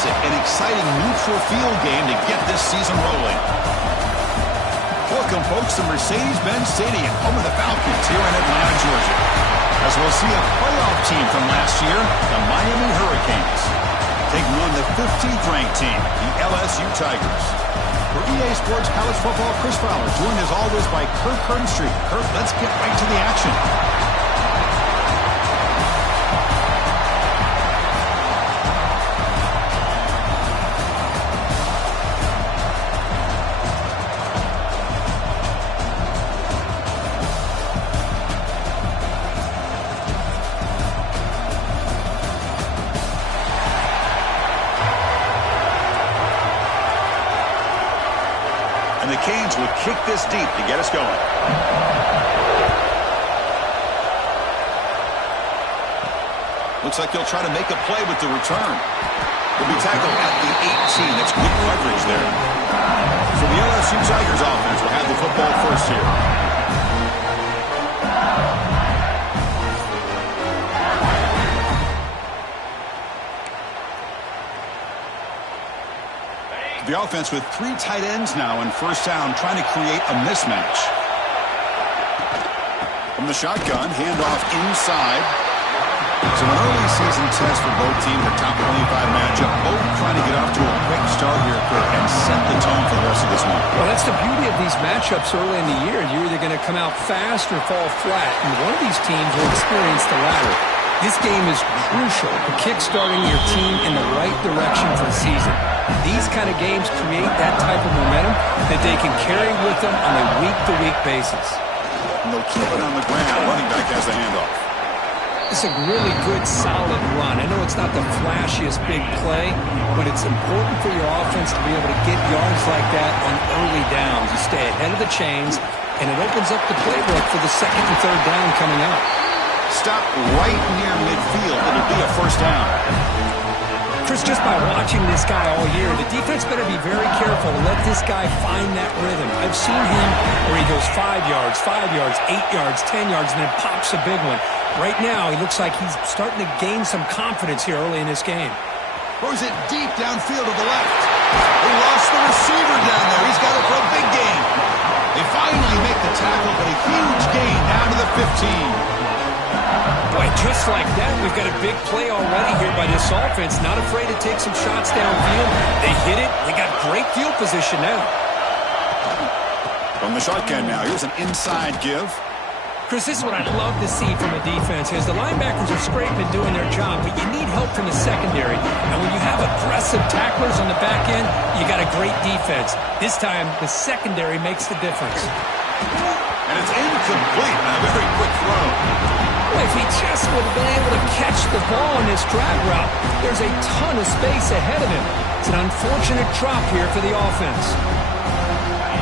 classic and exciting neutral field game to get this season rolling. Welcome, folks, to Mercedes-Benz Stadium, home of the Falcons here in Atlanta, Georgia. As we'll see a playoff team from last year, the Miami Hurricanes, taking on the 15th ranked team, the LSU Tigers. For EA Sports College Football, Chris Fowler, joined as always by Kirk Hearnstreet. Kirk, let's get right to the action. The Canes will kick this deep to get us going. Looks like he'll try to make a play with the return. He'll be tackled at the 18. That's good coverage there. So the LSU Tigers offense will have the football first here. The offense with 3 tight ends now in first down, trying to create a mismatch. From the shotgun, handoff inside. So an early season test for both teams, a top 25 matchup. Both trying to get off to a quick start here, Kirk, and set the tone for the rest of this one. Well, that's the beauty of these matchups early in the year. You're either going to come out fast or fall flat, and one of these teams will experience the latter. This game is crucial for kick-starting your team in the right direction for the season. These kind of games create that type of momentum that they can carry with them on a week-to-week basis. And they'll keep it on the ground. Running back has the handoff. It's a really good, solid run. I know it's not the flashiest big play, but it's important for your offense to be able to get yards like that on early downs. You stay ahead of the chains, and it opens up the playbook for the second and third down coming up. Stop right near midfield. It'll be a first down. Chris, just by watching this guy all year, the defense better be very careful to let this guy find that rhythm. I've seen him where he goes 5 yards, 8 yards, 10 yards, and then pops a big one. Right now, he looks like he's starting to gain some confidence here early in this game. Throws it deep downfield to the left. They lost the receiver down there. He's got it for a big gain. They finally make the tackle, but a huge gain down to the 15. Boy, just like that, we've got a big play already here by this offense. Not afraid to take some shots downfield. They hit it. They got great field position now. From the shotgun now, here's an inside give. Chris, this is what I'd love to see from a defense. As the linebackers are scraping doing their job, but you need help from the secondary. And when you have aggressive tacklers on the back end, you got a great defense. This time, the secondary makes the difference. And it's incomplete on a very quick throw. Well, if he just would have been able to catch the ball on this drag route, there's a ton of space ahead of him. It's an unfortunate drop here for the offense.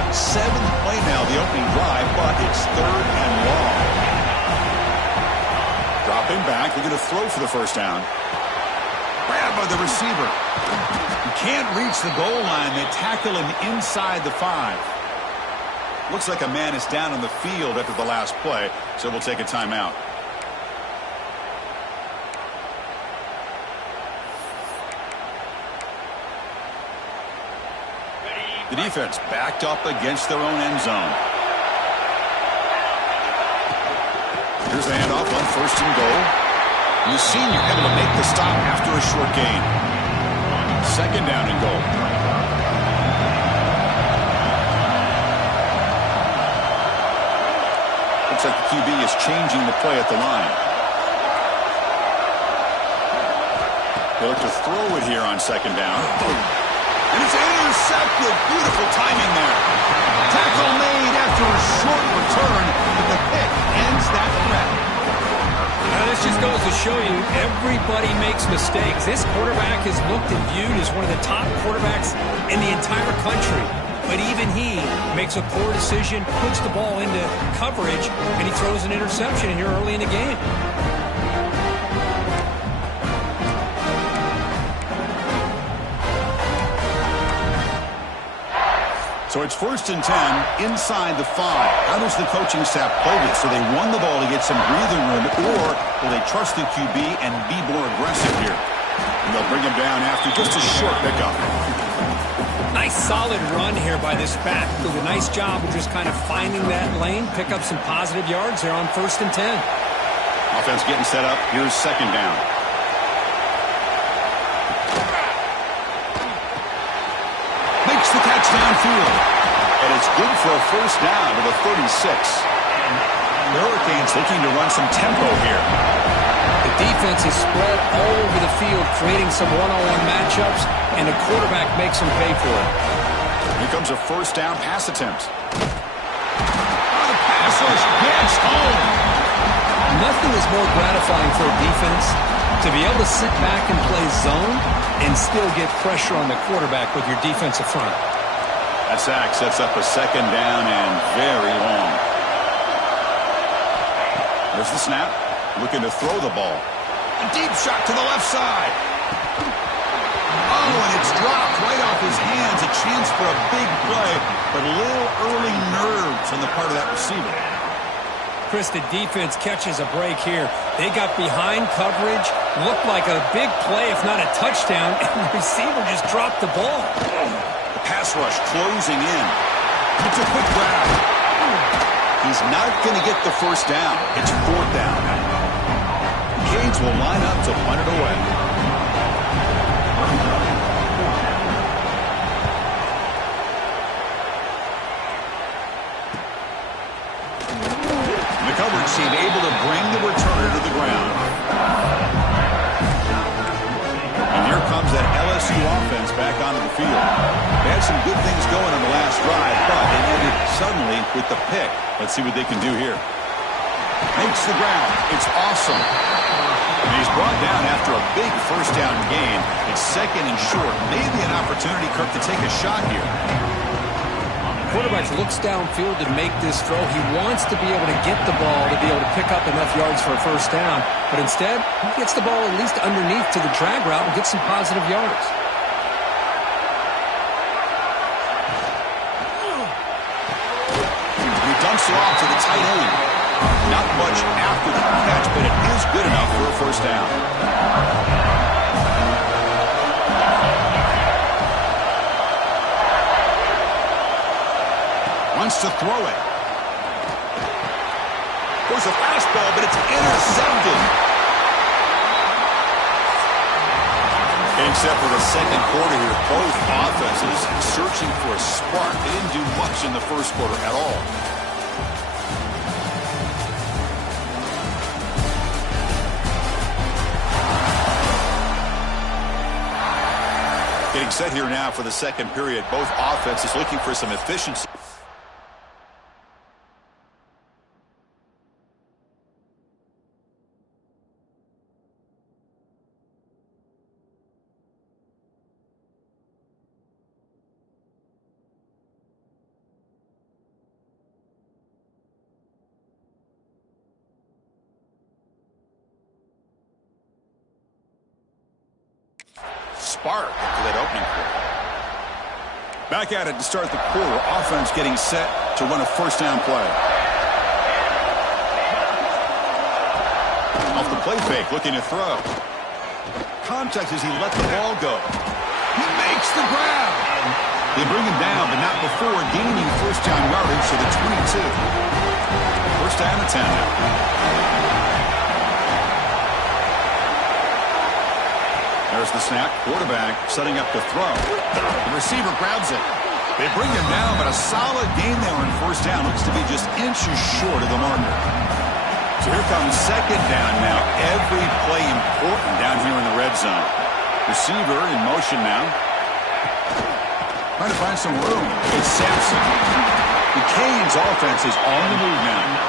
7th play now, the opening drive, but it's 3rd and long. Dropping back, they're going to throw for the first down. Grabbed by the receiver. He can't reach the goal line. They tackle him inside the 5. Looks like a man is down on the field after the last play, so we'll take a timeout. The defense backed up against their own end zone. Here's the handoff on 1st and goal. And the senior able to make the stop after a short gain. 2nd down and goal. Looks like the QB is changing the play at the line. They look to throw it here on 2nd down. And it's intercepted. Beautiful timing there. Tackle made after a short return, but the pick ends that threat. Now, this just goes to show you everybody makes mistakes. This quarterback is looked and viewed as one of the top quarterbacks in the entire country. But even he makes a poor decision, puts the ball into coverage, and he throws an interception here early in the game. So it's 1st and 10 inside the 5. How does the coaching staff play this? So they won the ball to get some breathing room, or will they trust the QB and be more aggressive here? And they'll bring him down after just a short pickup. Nice solid run here by this back. Did a nice job of just kind of finding that lane, pick up some positive yards there on 1st and 10. Offense getting set up. Here's 2nd down. Makes the catch downfield. And it's good for a 1st down to the 36. The Hurricanes looking to run some tempo here. The defense is spread all over the field, creating some one-on-one matchups, and the quarterback makes them pay for it. Here comes a 1st down pass attempt. Oh, the pass rush gets home. Nothing is more gratifying for a defense to be able to sit back and play zone and still get pressure on the quarterback with your defensive front. That sack sets up a 2nd down and very long. There's the snap. Looking to throw the ball. A deep shot to the left side. Oh, and it's dropped right off his hands. A chance for a big play, but a little early nerves on the part of that receiver. Chris, the defense catches a break here. They got behind coverage, looked like a big play, if not a touchdown, and the receiver just dropped the ball. The pass rush closing in. It's a quick grab. He's not going to get the 1st down. It's 4th down. Canes will line up to punt it away. The coverage team able to bring the returner to the ground. And here comes that LSU offense back onto the field. They had some good things going on the last drive, but it ended suddenly with the pick. Let's see what they can do here. Makes the ground. It's awesome. And he's brought down after a big 1st down gain. It's 2nd and short. Maybe an opportunity, Kirk, to take a shot here. Quarterback looks downfield to make this throw. He wants to be able to get the ball to be able to pick up enough yards for a 1st down. But instead, he gets the ball at least underneath to the drag route and gets some positive yards. He dumps it off to the tight end. Not much after the catch, but it is good enough for a 1st down. Wants to throw it. There's a fastball, but it's intercepted. Except for the 2nd quarter here, both offenses searching for a spark. They didn't do much in the 1st quarter at all. Getting set here now for the 2nd period. Both offenses looking for some efficiency. Spark for that opening quarter. Back at it to start the quarter. Offense getting set to run a 1st down play. Off the play fake, looking to throw. Contact as he let the ball go. He makes the grab. They bring him down, but not before gaining 1st down yardage to the 22. 1st down and 10 now. There's the snap. Quarterback setting up to throw. The receiver grabs it. They bring him down, but a solid gain there on 1st down. Looks to be just inches short of the marker. So here comes 2nd down now. Every play important down here in the red zone. Receiver in motion now. Trying to find some room. It's Sampson. The Canes offense is on the move now.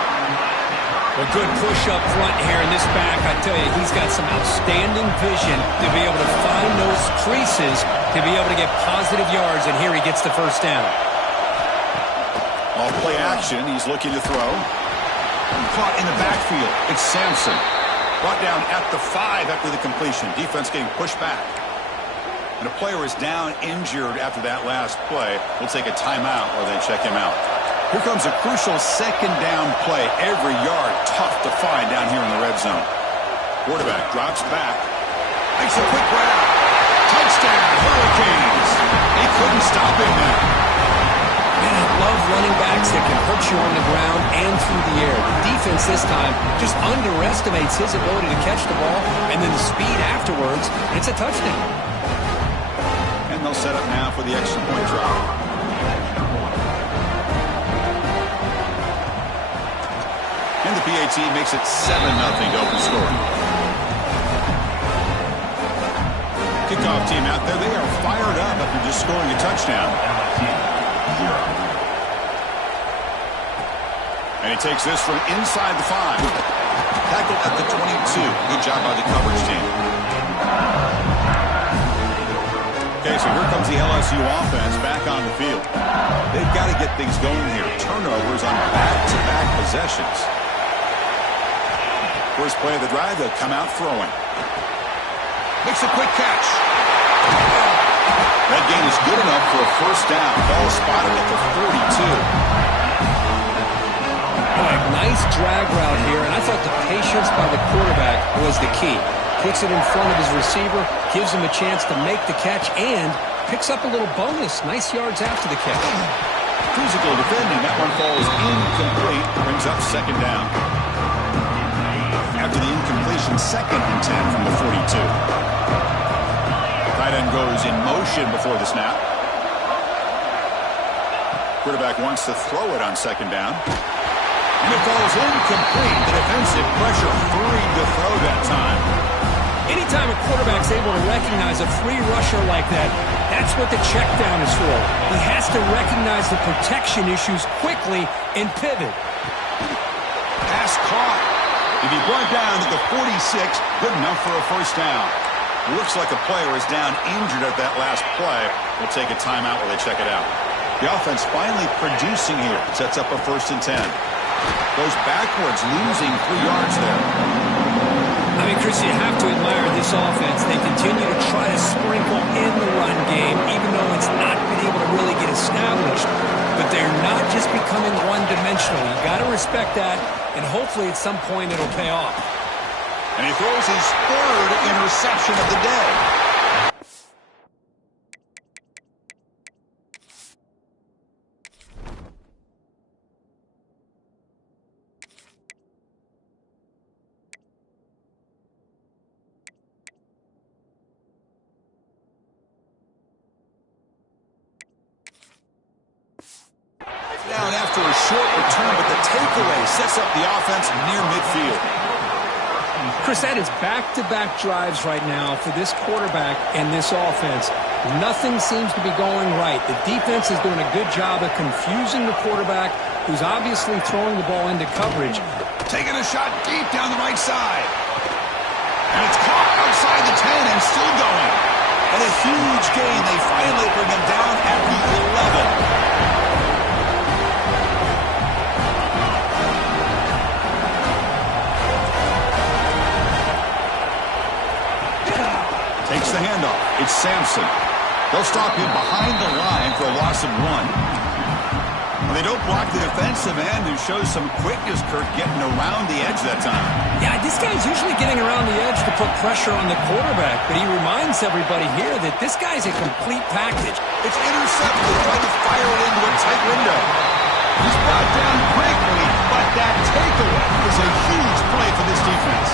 A good push up front here in this back. I tell you, he's got some outstanding vision to be able to find those creases to be able to get positive yards, and here he gets the 1st down. All play action. He's looking to throw. Caught in the backfield. It's Sampson. Brought down at the 5 after the completion. Defense getting pushed back. And a player is down injured after that last play. We'll take a timeout while they check him out. Here comes a crucial 2nd down play. Every yard tough to find down here in the red zone. Quarterback drops back. Makes a quick grab. Touchdown, Hurricanes. He couldn't stop him now. Man, I love running backs that can hurt you on the ground and through the air. The defense this time just underestimates his ability to catch the ball, and then the speed afterwards, it's a touchdown. And they'll set up now for the extra point try. And the PAT makes it 7-0 to open scoring. Kickoff team out there, they are fired up after just scoring a touchdown. And he takes this from inside the 5. Tackled at the 22. Good job by the coverage team. Okay, so here comes the LSU offense back on the field. They've got to get things going here. Turnovers on back-to-back possessions. First play of the drive, they'll come out throwing. Makes a quick catch. That gain is good enough for a first down. Ball spotted at the 42. Nice drag route here, and I thought the patience by the quarterback was the key. Puts it in front of his receiver, gives him a chance to make the catch, and picks up a little bonus. Nice yards after the catch. Physical defending. That one falls incomplete. Brings up second down. After the incompletion, 2nd and 10 from the 42. Tight end goes in motion before the snap. Quarterback wants to throw it on 2nd down. And it falls incomplete. The defensive pressure freed the throw that time. Anytime a quarterback's able to recognize a free rusher like that, that's what the check down is for. He has to recognize the protection issues quickly and pivot. Pass caught. If he brought down at the 46, good enough for a first down. Looks like a player is down injured at that last play. We'll take a timeout while they check it out. The offense finally producing here. Sets up a 1st and 10. Goes backwards, losing 3 yards there. I mean, Chris, you have to admire this offense. They continue to try to sprinkle in the run game, even though it's not been able to really get established. But they're not just becoming one-dimensional. You got to respect that, and hopefully at some point it'll pay off. And he throws his 3rd interception of the day. Down after a short return, but the takeaway sets up the offense near midfield. Chris, that is back-to-back drives right now for this quarterback and this offense. Nothing seems to be going right. The defense is doing a good job of confusing the quarterback, who's obviously throwing the ball into coverage. Taking a shot deep down the right side. And it's caught outside the 10 and still going. And a huge gain. They finally bring him down at the 11. Takes the handoff. It's Sampson. They'll stop him behind the line for a loss of 1. Well, they don't block the defensive end, who shows some quickness, Kirk, getting around the edge that time. Yeah, this guy's usually getting around the edge to put pressure on the quarterback, but he reminds everybody here that this guy's a complete package. It's intercepted. Trying to fire it into a tight window. He's brought down quickly, but that takeaway is a huge play for this defense.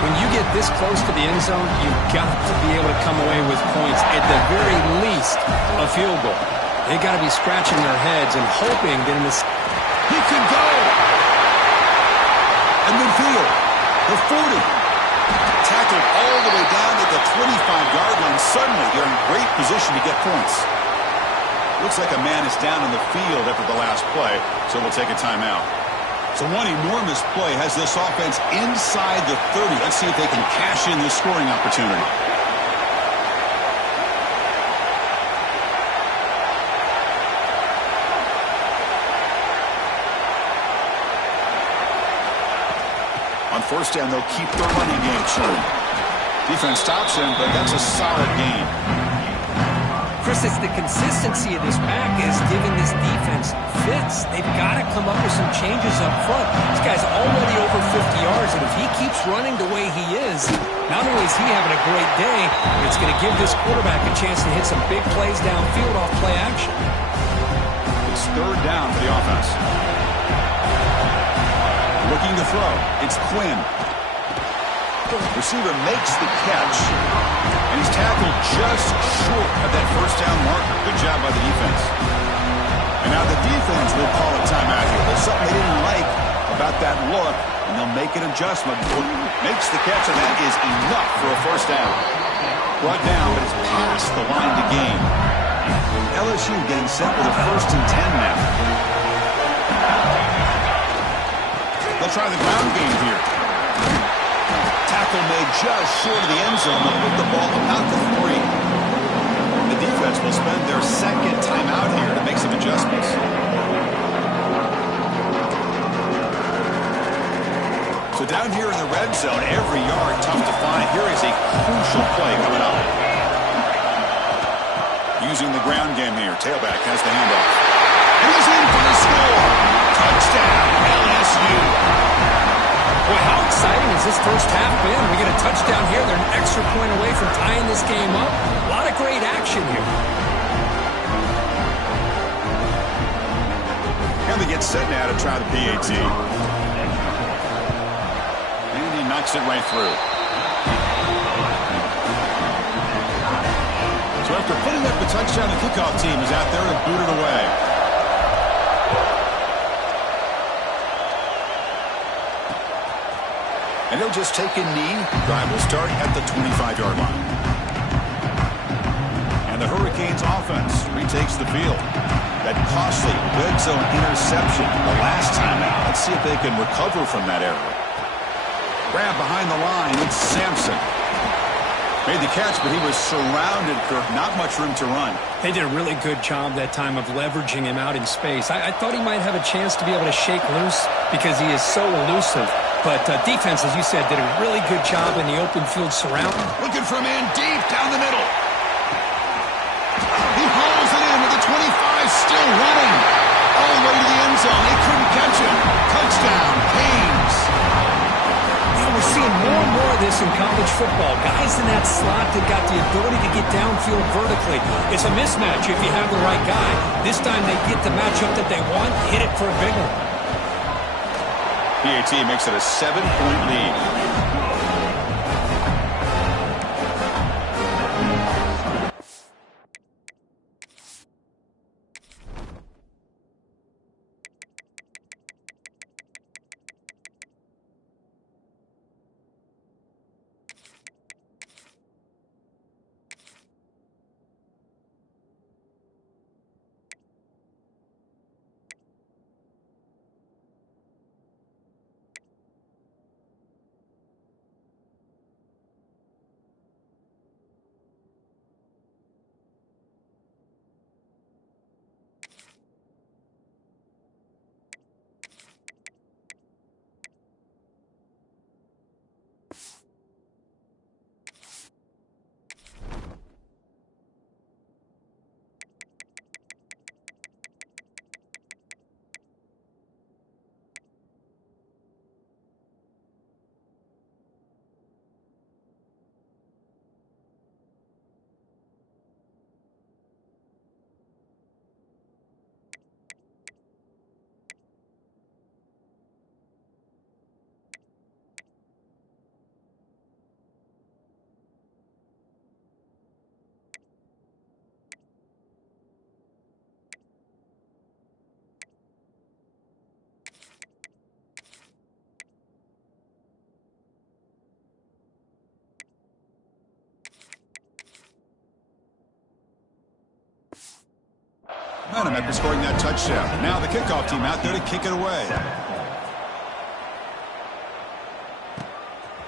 When you get this close to the end zone, you've got to be able to come away with points, at the very least, a field goal. They got to be scratching their heads and hoping that in this... He can go! And midfield, the 40. Tackled all the way down to the 25-yard line. Suddenly, they're in great position to get points. Looks like a man is down on the field after the last play, so we'll take a timeout. So one enormous play has this offense inside the 30. Let's see if they can cash in this scoring opportunity. On 1st down, they'll keep their running game short. Defense stops him, but that's a solid gain. Chris, it's the consistency of this pack is giving this defense fits. They've got to come up with some changes up front. This guy's already over 50 yards, and if he keeps running the way he is, not only is he having a great day, it's going to give this quarterback a chance to hit some big plays downfield off play action. It's third down for the offense. Looking to throw. It's Quinn. Receiver makes the catch, and he's tackled just short of that first down marker. Good job by the defense. And now the defense will call a timeout here. There's something they didn't like about that look, and they'll make an adjustment. Makes the catch, and that is enough for a first down. Brought down, but it's past the line to gain. LSU getting set with a 1st and 10 now. They'll try the ground game here. Tackle made just short of the end zone. They'll put the ball about the 3. The defense will spend their second timeout here to make some adjustments. So down here in the red zone, every yard tough to find. Here is a crucial play coming up. Using the ground game here. Tailback has the handoff. And he's in for the score. Touchdown, LSU. Boy, how exciting has this first half been? We get a touchdown here. They're an extra point away from tying this game up. A lot of great action here. And they get set now to try the PAT. And he knocks it right through. So after putting up the touchdown, the kickoff team is out there to boot it away. And they'll just take a knee. Drive will start at the 25-yard line. And the Hurricanes offense retakes the field. That costly red zone interception the last time out. Let's see if they can recover from that error. Grab behind the line. It's Sampson. Made the catch, but he was surrounded for not much room to run. They did a really good job that time of leveraging him out in space. I thought he might have a chance to be able to shake loose because he is so elusive. But defense, as you said, did a really good job in the open field surround. Looking for a man deep down the middle. He hauls it in with the 25, still running. All the way to the end zone. They couldn't catch him. Touchdown, Canes. We're seeing more and more of this in college football. Guys in that slot that got the ability to get downfield vertically. It's a mismatch if you have the right guy. This time they get the matchup that they want, hit it for a big one. PAT makes it a 7-point lead. Momentum after scoring that touchdown. Now the kickoff team out there to kick it away.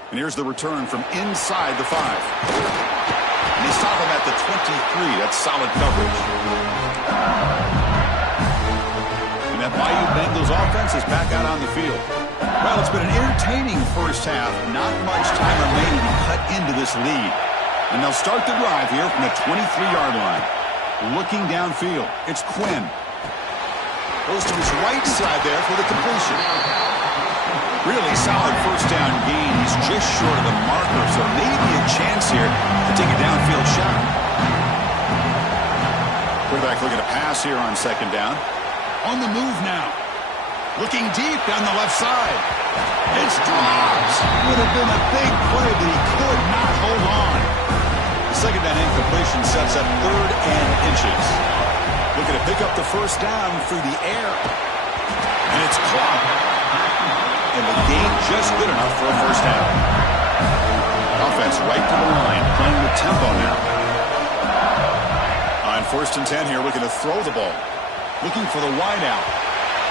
And here's the return from inside the 5. And they stop him at the 23. That's solid coverage. And that Bayou Bengals offense is back out on the field. Well, it's been an entertaining first half. Not much time remaining to cut into this lead. And they'll start the drive here from the 23-yard line. Looking downfield, it's Quinn. Goes to his right side there for the completion. Really solid first down gain. He's just short of the marker, so maybe a chance here to take a downfield shot. Quarterback looking to pass here on second down. On the move now. Looking deep down the left side. It's dropped. Would have been a big play, but he could not hold on. The second down incompletion sets up 3rd and inches. Looking to pick up the first down through the air. And it's caught. And the gain just good enough for a first down. Offense right to the line, playing with tempo now. On 1st and 10 here, looking to throw the ball. Looking for the wide out.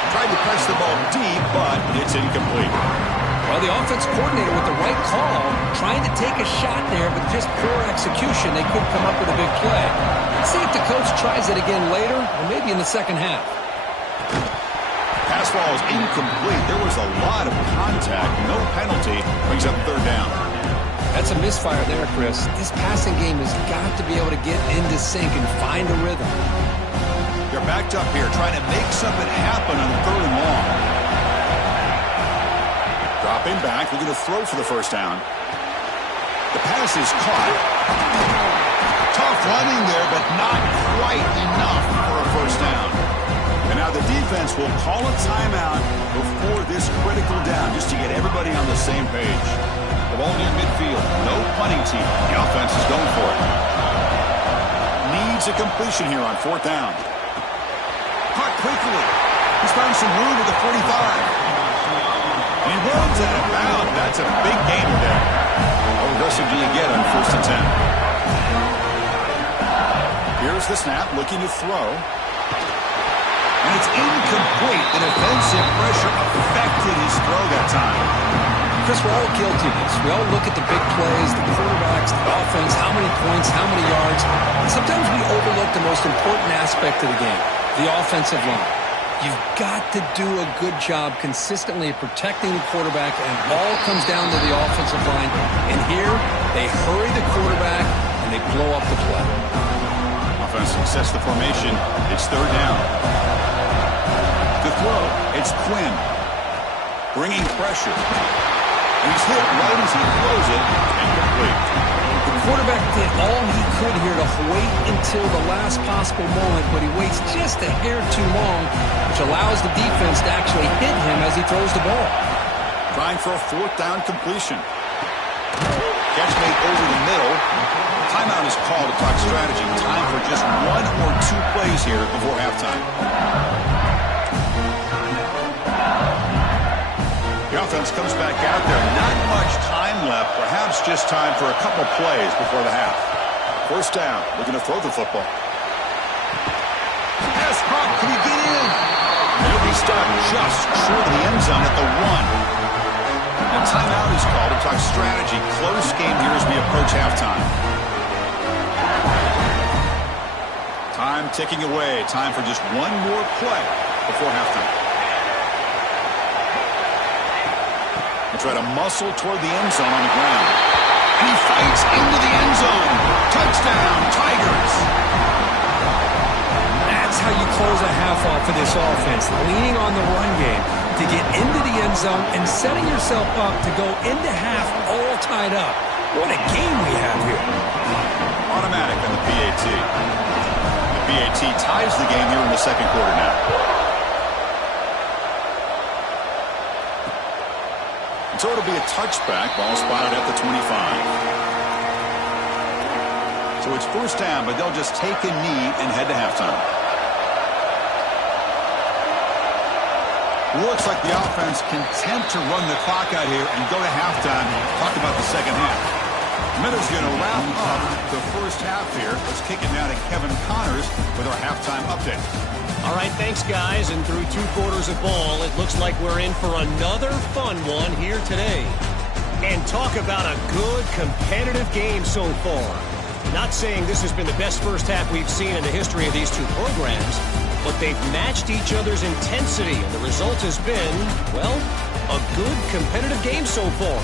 Tried to press the ball deep, but it's incomplete. Well, the offense coordinator with the right call, trying to take a shot there, but just poor execution. They couldn't come up with a big play. Let's see if the coach tries it again later, or maybe in the second half. Pass ball is incomplete. There was a lot of contact. No penalty. Brings up 3rd down. That's a misfire there, Chris. This passing game has got to be able to get into sync and find a rhythm. They're backed up here, trying to make something happen on 3rd and long. Dropping back, looking to throw for the first down. The pass is caught. Tough running there, but not quite enough for a first down. And now the defense will call a timeout before this critical down, just to get everybody on the same page. The ball near midfield, no punting team. The offense is going for it. Needs a completion here on 4th down. Caught quickly. He's found some room at the 45. And he runs out of bounds. That's a big gain there. How aggressive do you get on 1st and 10? Here's the snap, looking to throw. And it's incomplete. The defensive pressure affected his throw that time. Chris, we're all guilty of this. We all look at the big plays, the quarterbacks, the offense, how many points, how many yards. And sometimes we overlook the most important aspect of the game, the offensive line. You've got to do a good job consistently protecting the quarterback, and all comes down to the offensive line. And here, they hurry the quarterback, and they blow up the play. Offense success the formation. It's 3rd down. The throw, it's Quinn. Bringing pressure. He's hit right as he throws it, incomplete. The quarterback did all he could here to wait until the last possible moment, but he waits just a hair too long, which allows the defense to actually hit him as he throws the ball. Trying for a 4th down completion. Catch made over the middle. Timeout is called to talk strategy. Time for just 1 or 2 plays here before halftime. The offense comes back out there. Not much time left. Perhaps just time for a couple plays before the half. 1st down. Looking to throw the football. Pass caught. Can he get in? He'll be stopped just short of the end zone at the 1. And timeout is called to talk strategy. Close game here as we approach halftime. Time ticking away. Time for just 1 more play before halftime. Try to muscle toward the end zone on the ground. And he fights into the end zone. Touchdown, Tigers. That's how you close a half off for this offense, leaning on the run game to get into the end zone and setting yourself up to go into half all tied up. What a game we have here. Automatic on the PAT. The PAT ties the game here in the 2nd quarter now. So it'll be a touchback. Ball spotted at the 25. So it's 1st down, but they'll just take a knee and head to halftime. Looks like the offense content to run the clock out here and go to halftime. Talk about the second half. Miller's going to wrap up the first half here. Let's kick it now to Kevin Connors with our halftime update. All right, thanks, guys. And through 2 quarters of ball, it looks like we're in for another fun one here today. And talk about a good, competitive game so far. Not saying this has been the best first half we've seen in the history of these 2 programs, but they've matched each other's intensity, and the result has been, well, a good, competitive game so far.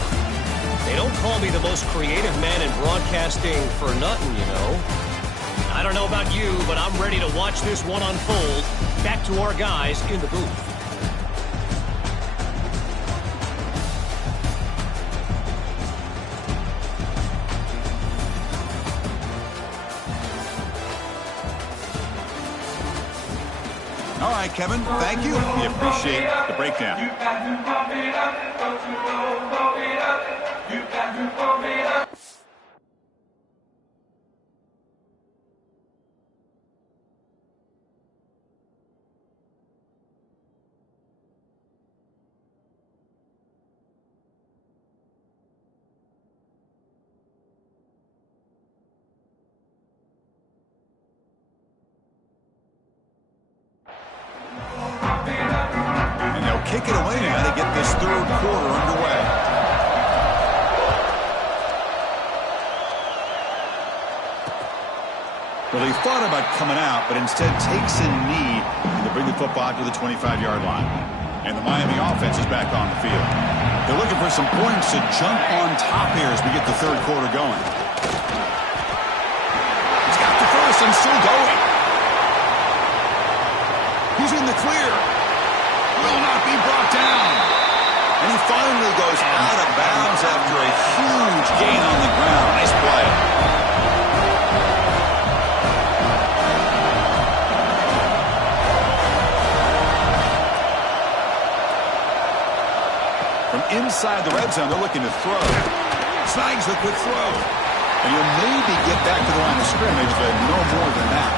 They don't call me the most creative man in broadcasting for nothing, you know. I don't know about you, but I'm ready to watch this one unfold. Back to our guys in the booth. All right, Kevin, thank you. We appreciate the breakdown. And they'll kick it away now to get this third quarter underway. Well, he thought about coming out, but instead takes a knee to bring the football to the 25-yard line. And the Miami offense is back on the field. They're looking for some points to jump on top here as we get the third quarter going. He's got the first and still going. He's in the clear. Will not be brought down. And he finally goes out of bounds after a huge gain on the ground. Nice play. From inside the red zone, they're looking to throw. Snags the quick throw. And he'll maybe get back to the line of scrimmage, but no more than that.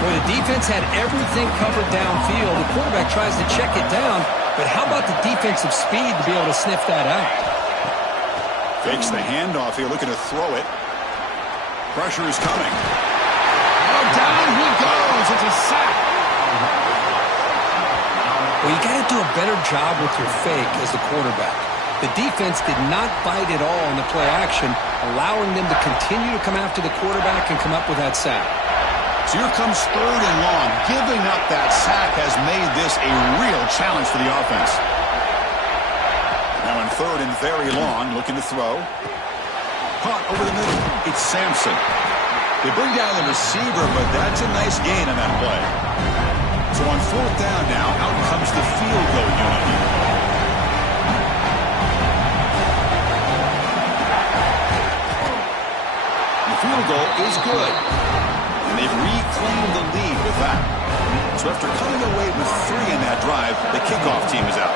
Well, the defense had everything covered downfield. The quarterback tries to check it down, but how about the defensive speed to be able to sniff that out? Fakes the handoff here, looking to throw it. Pressure is coming. Oh, down he goes. It's a sack. Well, you got to do a better job with your fake as the quarterback. The defense did not bite at all in the play action, allowing them to continue to come after the quarterback and come up with that sack. So here comes third and long. Giving up that sack has made this a real challenge for the offense. Now in third and very long, looking to throw. Caught over the middle. It's Sampson. They bring down the receiver, but that's a nice gain on that play. So on fourth down now, out comes the field goal unit. The field goal is good. And they've reclaimed the lead with that. So after coming away with 3 in that drive, the kickoff team is out.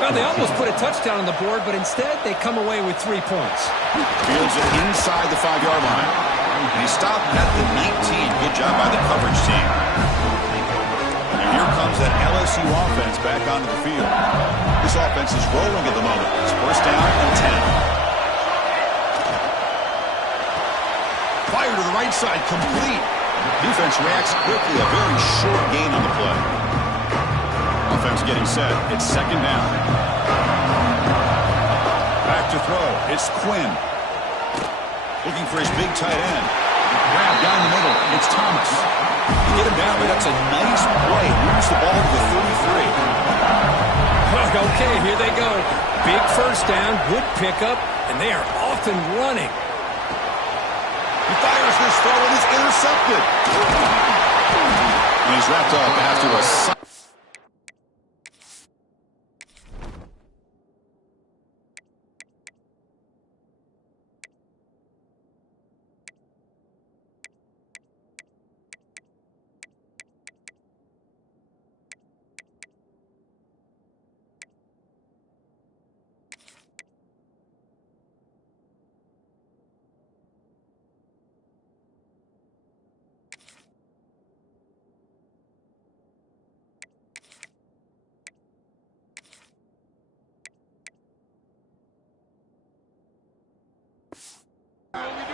Well, they almost put a touchdown on the board, but instead they come away with 3 points. Fields it inside the 5-yard line. And he stopped at the 19. Good job by the coverage team. And here comes that LSU offense back onto the field. This offense is rolling at the moment. It's first down and 10. Fire to the right side, complete. Defense reacts quickly, a very short gain on the play. Offense getting set. It's second down. Back to throw. It's Quinn. Looking for his big tight end. Grab down the middle. It's Thomas. Get him down, but that's a nice play. Moves the ball to the 33. Okay, here they go. Big first down, good pickup, and they are off and running. He fires this throw and is intercepted. And he's wrapped up after a...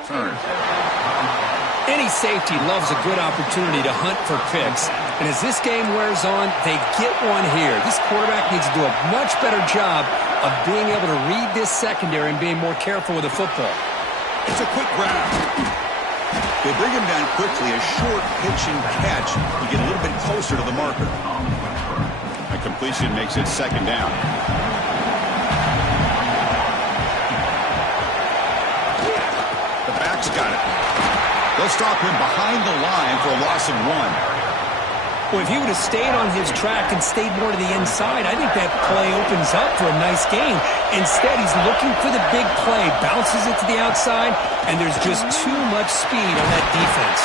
Turn. Any safety loves a good opportunity to hunt for picks. And as this game wears on, they get one here. This quarterback needs to do a much better job of being able to read this secondary and being more careful with the football. It's a quick grab. They bring him down quickly. A short pitch and catch to get a little bit closer to the marker. A completion makes it second down. Got it. They'll stop him behind the line for a loss of 1. Well, if he would have stayed on his track and stayed more to the inside, I think that play opens up for a nice gain. Instead, he's looking for the big play, bounces it to the outside, and there's just too much speed on that defense.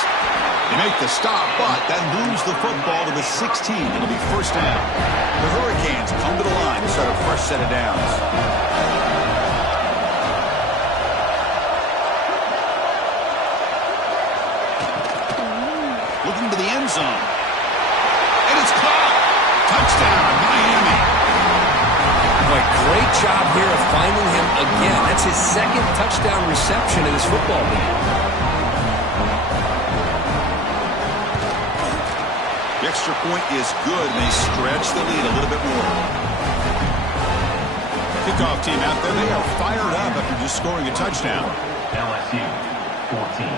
They make the stop, but then moves the football to the 16. It'll be first down. The Hurricanes come to the line to start a fresh set of downs. Looking to the end zone. And it's caught. Touchdown, Miami. Boy, great job here of finding him again. That's his second touchdown reception in this football game. The extra point is good, and they stretch the lead a little bit more. Kickoff team out there, they are fired up after just scoring a touchdown. LSU 14.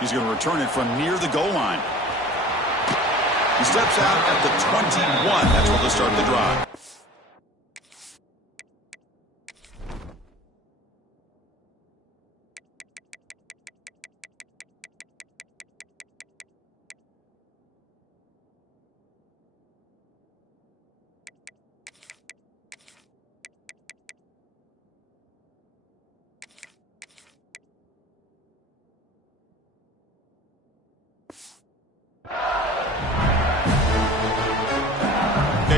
He's going to return it from near the goal line. He steps out at the 21. That's where they'll start the drive.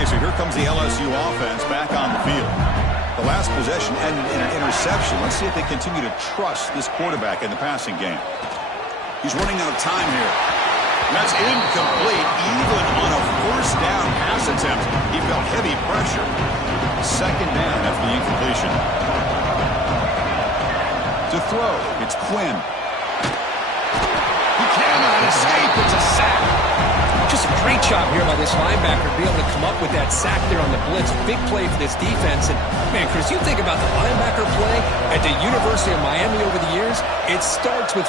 So here comes the LSU offense back on the field. The last possession ended in an interception. Let's see if they continue to trust this quarterback in the passing game. He's running out of time here. And that's incomplete. Even on a first down pass attempt, he felt heavy pressure. Second down after the incompletion. To throw, it's Quinn. He cannot escape. It's a sack. Just a great job here by this linebacker to be able to come up with that sack there on the blitz. Big play for this defense. And, man, Chris, you think about the linebacker play at the University of Miami over the years, it starts with...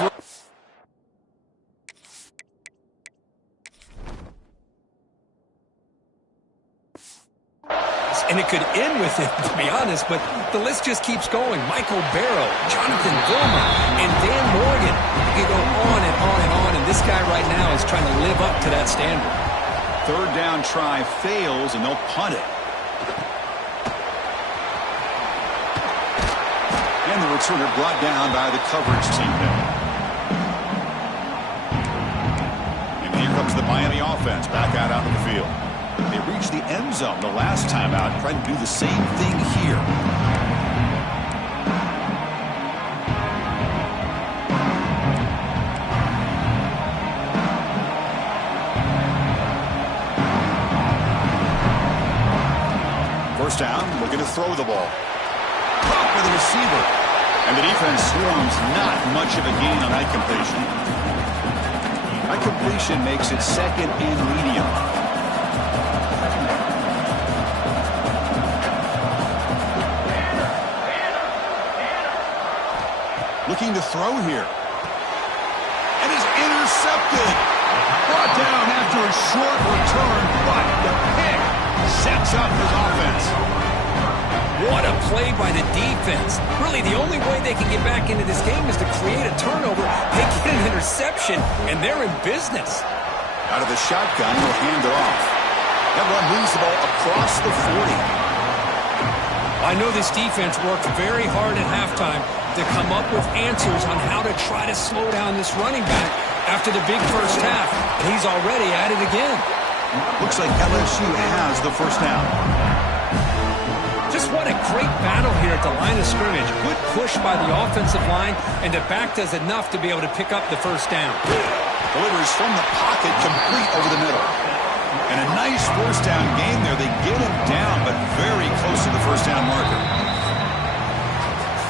And it could end with it, to be honest, but the list just keeps going. Michael Barrow, Jonathan Gilmer, and Dan Morgan. You can go on and on and on, and this guy right now is trying to live up to that standard. Third down try fails, and they'll punt it. And the returner brought down by the coverage team there. And here comes the Miami offense back out onto the field. They reached the end zone the last time out, trying to do the same thing here. First down, looking to throw the ball. Caught by the receiver. And the defense swarms not much of a gain on that completion. That completion makes it second and medium. Looking to throw here. And is intercepted. Brought down after a short return, but the pick sets up his offense. What a play by the defense. Really, the only way they can get back into this game is to create a turnover. They get an interception, and they're in business. Out of the shotgun, he'll hand it off. That run moves the ball across the 40. I know this defense worked very hard at halftime to come up with answers on how to try to slow down this running back after the big first half. And he's already at it again. Looks like LSU has the first down. Just what a great battle here at the line of scrimmage. Good push by the offensive line, and the back does enough to be able to pick up the first down. Delivers from the pocket, complete over the middle. And a nice first down game there. They get him down, but very close to the first down marker.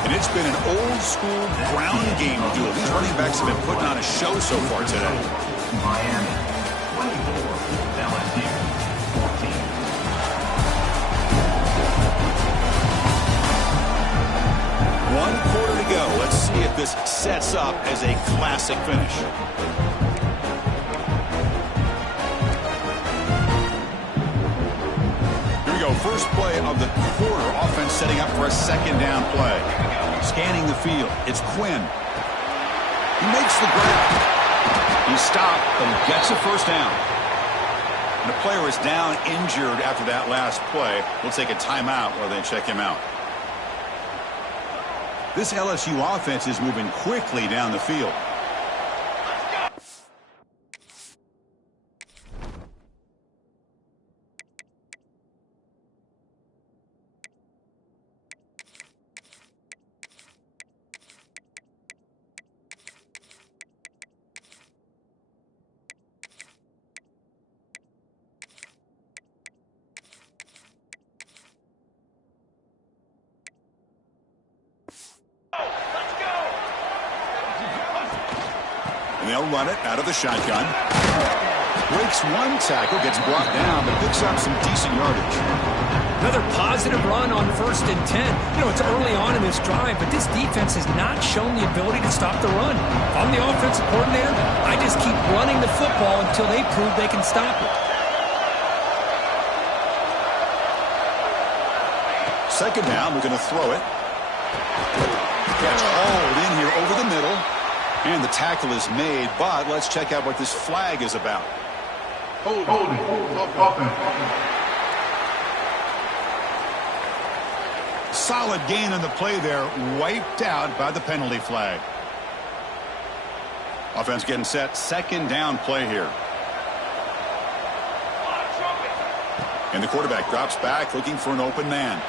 And it's been an old-school ground game duel. These running backs have been putting on a show so far today. Miami 24, LSU 14. One quarter to go. Let's see if this sets up as a classic finish. Here we go. First play of the quarter. Offense setting up for a second down play. Scanning the field. It's Quinn. He makes the grab. He stopped and gets a first down. And the player is down injured after that last play. We'll take a timeout while they check him out. This LSU offense is moving quickly down the field. They'll run it out of the shotgun. Breaks one tackle, gets brought down, but picks up some decent yardage. Another positive run on 1st and 10. You know, it's early on in this drive, but this defense has not shown the ability to stop the run. If I'm the offensive coordinator, I just keep running the football until they prove they can stop it. Second down, we're going to throw it. Gets hauled in here over the middle. And the tackle is made, but let's check out what this flag is about. Holding. Solid gain on the play there, wiped out by the penalty flag. Offense getting set, second down play here. And the quarterback drops back, looking for an open man.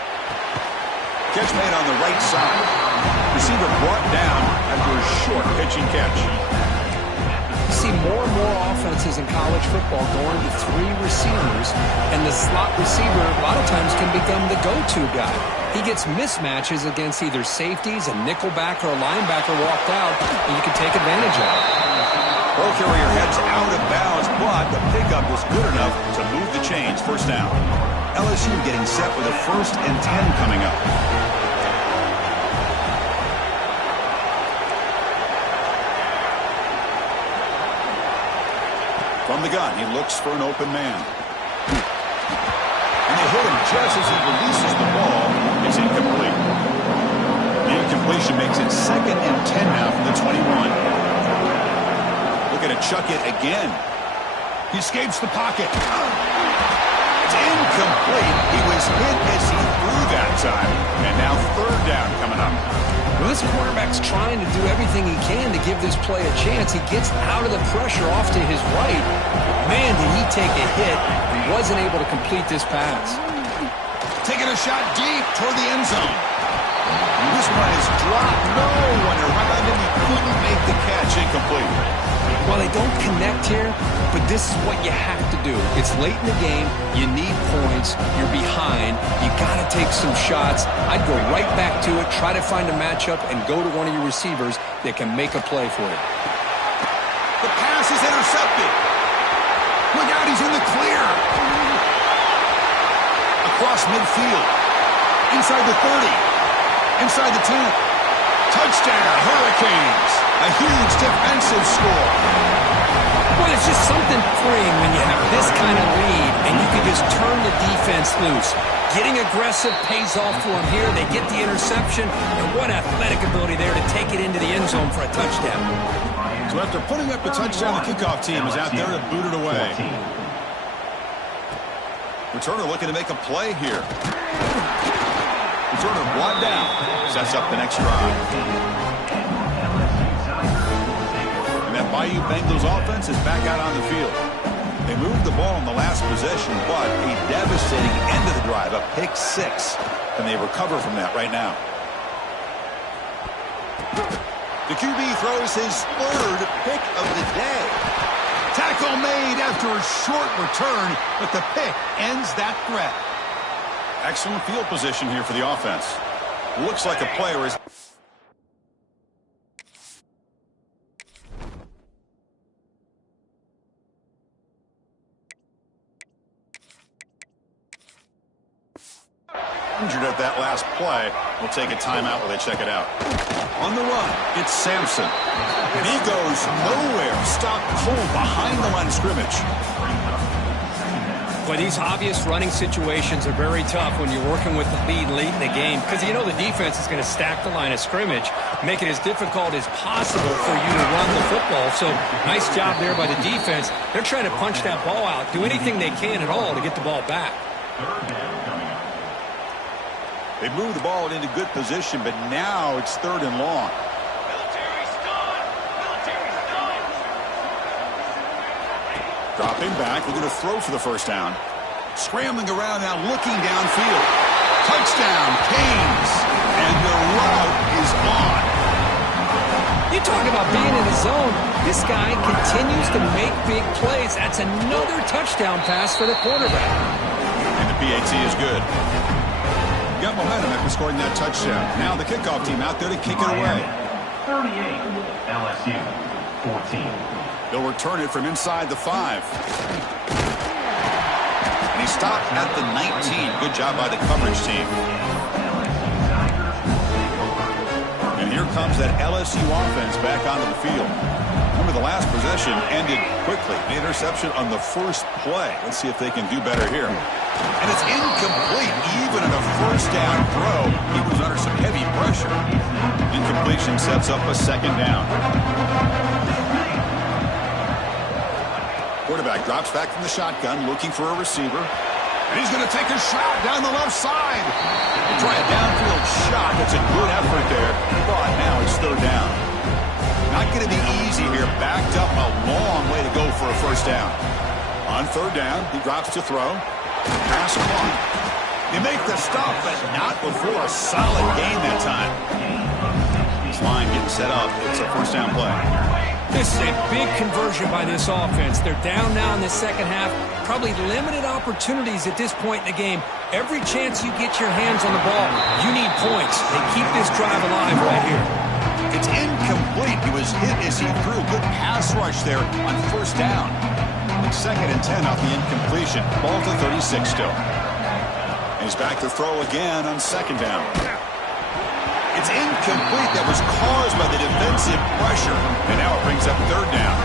Catch made on the right side. Receiver brought down after a short pitching catch. You see more and more offenses in college football going to 3 receivers, and the slot receiver a lot of times can become the go-to guy. He gets mismatches against either safeties, a nickelback, or a linebacker walked out, and you can take advantage of it. Ball carrier heads out of bounds, but the pickup was good enough to move the chains. First down. LSU getting set for the 1st and 10 coming up. From the gun, he looks for an open man. And they hit him just as he releases the ball. It's incomplete. The incompletion makes it 2nd and 10 now from the 21. Looking to chuck it again. He escapes the pocket. It's incomplete. He was hit as he threw that time. And now 3rd down coming up. Well, this quarterback's trying to do everything he can to give this play a chance. He gets out of the pressure off to his right. Man, did he take a hit. He wasn't able to complete this pass. Taking a shot deep toward the end zone. This one is dropped. No one around him. He couldn't make the catch. Incomplete. Well, they don't connect here, but this is what you have to do. It's late in the game. You need points. You're behind. You got to take some shots. I'd go right back to it, try to find a matchup, and go to one of your receivers that can make a play for you. The pass is intercepted. Look out, he's in the clear. Across midfield. Inside the 30. Inside the 10. Touchdown, Hurricanes. A huge defensive score. Well, it's just something freeing when you have this kind of lead and you can just turn the defense loose. Getting aggressive pays off for them here. They get the interception, and what athletic ability there to take it into the end zone for a touchdown. So after putting up the touchdown, the kickoff team is out there to boot it away. Returner looking to make a play here. Returner brought down. Sets up the next drive. And that Bayou Bengals offense is back out on the field. They moved the ball in the last possession, but a devastating end of the drive, a pick 6. And they recover from that right now. The QB throws his 3rd pick of the day. Tackle made after a short return, but the pick ends that threat. Excellent field position here for the offense. Looks like a player is... injured at that last play. We'll take a timeout while they check it out. On the run, it's Sampson. And he goes nowhere. Stopped cold behind the line of scrimmage. Well, these obvious running situations are very tough when you're working with the lead late in the game because you know the defense is going to stack the line of scrimmage, make it as difficult as possible for you to run the football. So nice job there by the defense. They're trying to punch that ball out, do anything they can at all to get the ball back. They move the ball into good position, but now it's 3rd and long. Dropping back, looking to throw for the first down. Scrambling around now, looking downfield. Touchdown, Canes. And the route is on. You talk about being in the zone. This guy continues to make big plays. That's another touchdown pass for the quarterback. And the PAT is good. Got momentum after scoring that touchdown. Now the kickoff team out there to kick it away. 38, LSU 14. They'll return it from inside the 5. And he stopped at the 19. Good job by the coverage team. And here comes that LSU offense back onto the field. Remember, the last possession ended quickly. The interception on the first play. Let's see if they can do better here. And it's incomplete. Even on a first down throw, he was under some heavy pressure. Incompletion sets up a 2nd down. Quarterback drops back from the shotgun, looking for a receiver. And he's going to take a shot down the left side. They try a downfield shot. It's a good effort there. But now it's 3rd down. Not going to be easy here. Backed up a long way to go for a first down. On 3rd down, he drops to throw. Pass caught. They make the stop, but not before a solid gain that time. This line getting set up. It's a first down play. This is a big conversion by this offense. They're down now in the second half. Probably limited opportunities at this point in the game. Every chance you get your hands on the ball, you need points. They keep this drive alive right here. It's incomplete. He was hit as he threw a good pass rush there on first down. It's 2nd and 10 off the incompletion. Ball to 36 still. And he's back to throw again on 2nd down. It's incomplete. That was caused by the defensive pressure. And now it brings up 3rd down.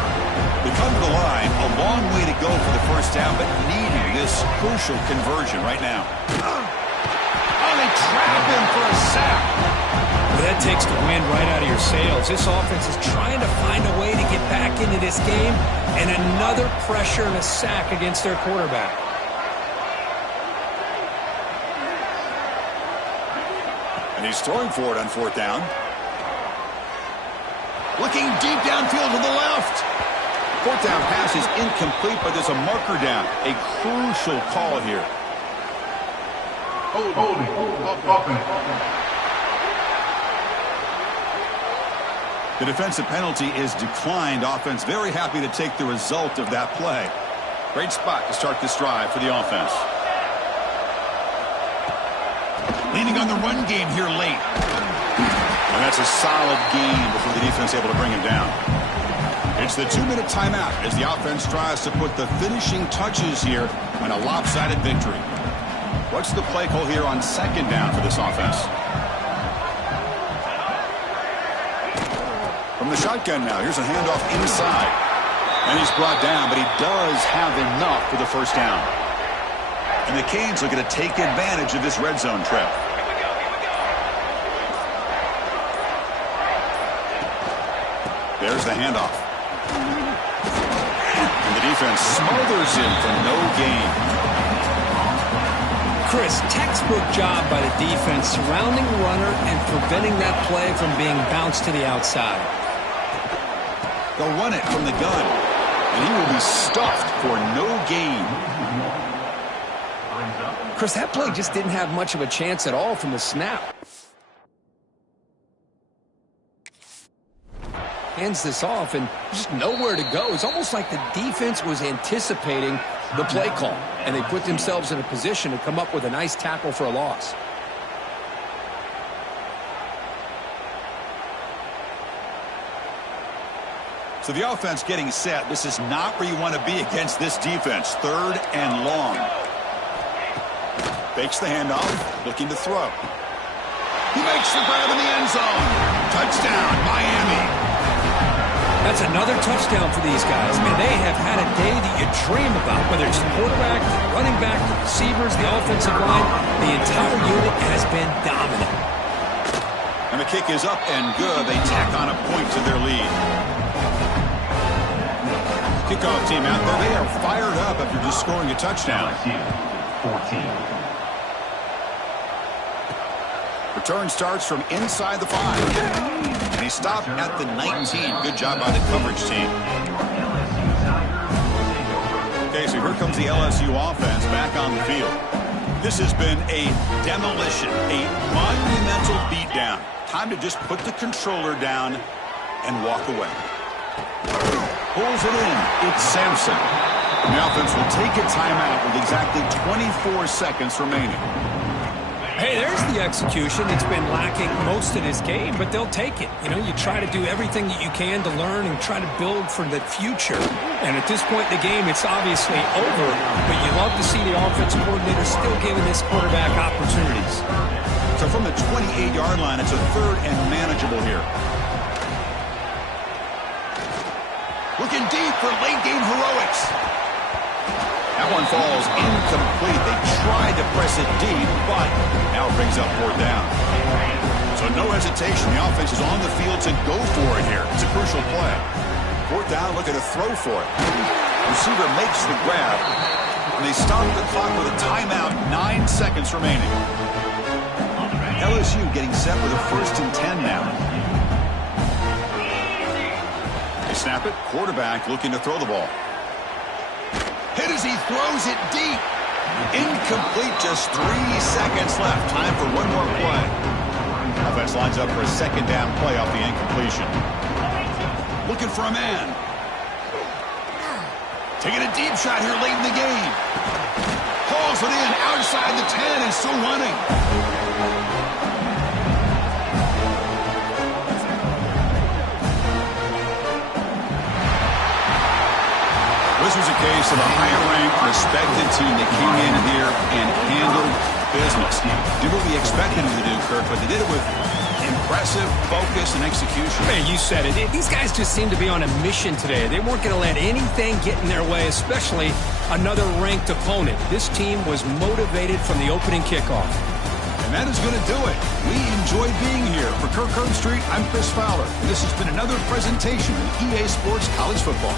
They come to the line. A long way to go for the first down, but needing this crucial conversion right now. Oh, they trap him for a sack. Well, that takes the wind right out of your sails. This offense is trying to find a way to get back into this game, and another pressure and a sack against their quarterback. And he's throwing for it on 4th down. Looking deep downfield to the left. 4th down pass is incomplete, but there's a marker down. A crucial call here. Holding. The defensive penalty is declined. Offense very happy to take the result of that play. Great spot to start this drive for the offense. Leaning on the run game here late. And that's a solid gain before the defense able to bring him down. It's the 2-minute timeout as the offense tries to put the finishing touches here on a lopsided victory. What's the play call here on 2nd down for this offense? From the shotgun now, here's a handoff inside. And he's brought down, but he does have enough for the first down. And the Canes are going to take advantage of this red zone trip. There's the handoff. And the defense smothers him for no gain. Chris, textbook job by the defense surrounding the runner and preventing that play from being bounced to the outside. They'll run it from the gun, and he will be stuffed for no gain. Chris, that play just didn't have much of a chance at all from the snap. Hands this off and just nowhere to go. It's almost like the defense was anticipating the play call, and they put themselves in a position to come up with a nice tackle for a loss. So the offense getting set. This is not where you want to be against this defense. 3rd and long. Fakes the handoff, looking to throw. He makes the grab in the end zone. Touchdown, Miami. That's another touchdown for these guys. Man, they have had a day that you dream about, whether it's the quarterback, the running back, the receivers, the offensive line. The entire unit has been dominant. And the kick is up and good. They tack on a point to their lead. Kickoff team out there. They are fired up after just scoring a touchdown. LSU 14. Return starts from inside the 5. And he stopped at the 19. Good job by the coverage team. Okay, so here comes the LSU offense back on the field. This has been a demolition, a monumental beatdown. Time to just put the controller down and walk away. Pulls it in. It's Sampson. The offense will take a timeout with exactly 24 seconds remaining. Hey, there's the execution. It's been lacking most of this game, but they'll take it. You know, you try to do everything that you can to learn and try to build for the future. And at this point in the game, it's obviously over, but you love to see the offensive coordinator still giving this quarterback opportunities. So from the 28-yard line, it's a third and manageable here. Looking deep for late-game heroics. That one falls incomplete. They tried to press it deep, but now it brings up fourth down. So no hesitation. The offense is on the field to go for it here. It's a crucial play. Fourth down, looking to throw for it. Receiver makes the grab, and they stop the clock with a timeout, 9 seconds remaining. LSU getting set with a 1st and 10 now. They snap it. Quarterback looking to throw the ball. Hit as he throws it deep. Incomplete, just 3 seconds left. Time for one more play. Offense lines up for a 2nd down play off the incompletion. Looking for a man. Taking a deep shot here late in the game. Hauls it in outside the 10 and still running. This was a case of a higher-ranked, respected team that came in here and handled business. Did what we expected them to do, Kirk, but they did it with impressive focus and execution. Man, you said it. These guys just seem to be on a mission today. They weren't going to let anything get in their way, especially another ranked opponent. This team was motivated from the opening kickoff. And that is going to do it. We enjoyed being here. For Kirk Herbstreit, I'm Chris Fowler. And this has been another presentation of EA Sports College Football.